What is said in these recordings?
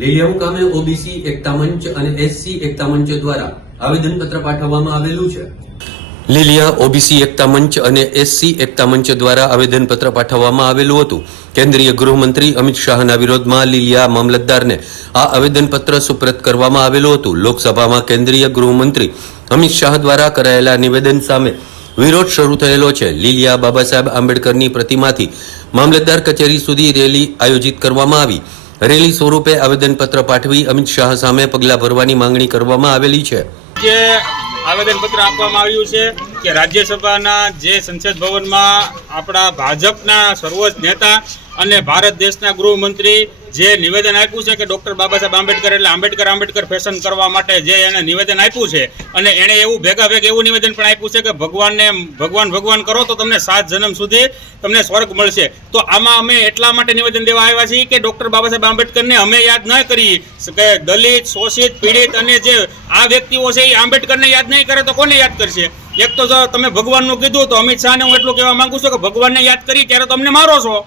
લીલિયા મુકામે ઓબીસી એકતા મંચ અને એસસી એકતા મંચ દ્વારા આવેદનપત્ર પાઠવવામાં આવેલું છે. લીલિયા ઓબીસી એકતા મંચ અને એસસી એકતા મંચ દ્વારા આવેદનપત્ર પાઠવવામાં આવેલું હતું. કેન્દ્રીય ગૃહમંત્રી અમિત શાહના વિરોધમાં લીલિયા મામલતદારને આ આવેદનપત્ર સુપ્રત કરવામાં આવેલું હતું. લોકસભામાં કેન્દ્રીય ગૃહમંત્રી અમિત શાહ દ્વારા કરાયેલા નિવેદન સામે વિરોધ શરૂ થયેલો છે. લીલિયા બાબા સાહેબ આંબેડકરની પ્રતિમાથી મામલતદાર કચેરી સુધી રેલી આયોજિત કરવામાં આવી. રેલી સ્વરૂપે આવેદનપત્ર પાઠવી અમિત શાહ સામે પગલાં ભરવાની માંગણી કરવામાં આવેલી છે. આવેદનપત્ર આપવામાં આવ્યું છે કે રાજ્યસભાના જે સંસદ ભવનમાં આપણા ભાજપના સર્વોચ્ચ નેતા અને ભારત દેશના ગૃહમંત્રી જે નિવેદન આપ્યું છે કે ડૉક્ટર બાબા સાહેબ આંબેડકર એટલે આંબેડકર આંબેડકર ફેશન કરવા માટે જે એને નિવેદન આપ્યું છે અને એણે એવું ભેગા ભેગ એવું નિવેદન પણ આપ્યું છે કે ભગવાનને ભગવાન ભગવાન કરો તો તમને સાત જન્મ સુધી તમને સ્વર્ગ મળશે. તો આમાં અમે એટલા માટે નિવેદન દેવા આવ્યા છીએ કે ડૉક્ટર બાબા સાહેબ આંબેડકરને અમે યાદ ન કરી કે દલિત, શોષિત, પીડિત અને જે આ વ્યક્તિઓ છે એ આંબેડકરને યાદ નહીં કરે તો કોને યાદ કરશે? એક તો તમે ભગવાનનું કીધું તો અમિત શાહને હું એટલું કહેવા માંગુ છું કે ભગવાનને યાદ કરી ત્યારે તમને મારો છો.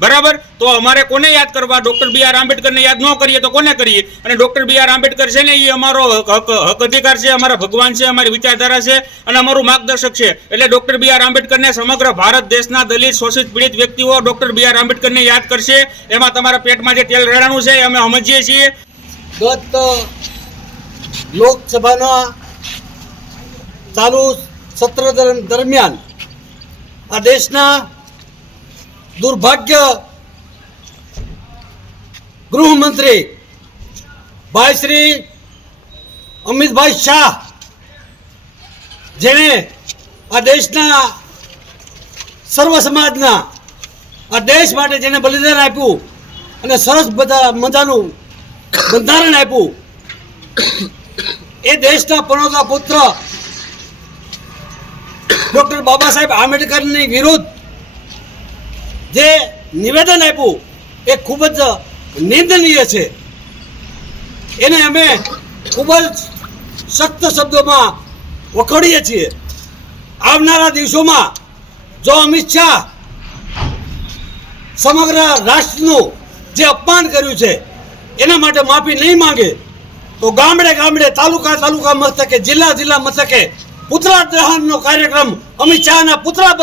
બરાબર? તો અમારે કોને યાદ કરવા? ડોક્ટર બી આર આંબેડકરને યાદ ન કરીએ તો કોને કરીએ? અને ડોક્ટર બી આર આંબેડકર છે ને એ અમારો હક હક અધિકાર છે, અમારા ભગવાન છે, અમારી વિચારધારા છે અને અમારું માર્ગદર્શક છે. એટલે ડોક્ટર બી આર આંબેડકરને સમગ્ર ભારત દેશના દલિત, શોષિત, પીડિત વ્યક્તિઓ ડોક્ટર બી આર આંબેડકરને યાદ કરશે. એમાં તમારા પેટમાં જે તેલ રેડાણું છે અમે સમજીએ છીએ. ગત લોકસભાના ચાલુ સત્ર દરમિયાન આ દેશના દુર્ભાગ્ય ગૃહમંત્રી ભાઈ શ્રી અમિતભાઈ શાહ, જેણે આ દેશના સર્વ સમાજના આ દેશ માટે જેને બલિદાન આપ્યું અને સરસ બધા મજાનું બંધારણ આપ્યું, એ દેશના પનોતા પુત્ર ડોક્ટર બાબા સાહેબ આંબેડકરની વિરુદ્ધ જે નિવેદન આપ્યું, એ ખૂબ જ નિંદનીય છે. એને અમે ખૂબ જ સખ્ત શબ્દોમાં વખોડીએ છીએ. આવનારા દિવસોમાં જો અમિત શાહ સમગ્ર રાષ્ટ્રનું જે અપમાન કર્યું છે, એના માટે માફી નહીં માંગે, તો ગામડે ગામડે તાલુકા તાલુકા મથકે, જિલ્લા જિલ્લા મથકે પુતળા દહનનો કાર્યક્રમ, અમિત શાહના પુતળા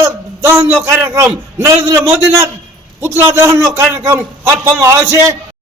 દહનનો કાર્યક્રમ, નરેન્દ્ર મોદીના પુતળા દહનનો કાર્યક્રમ આપવામાં આવશે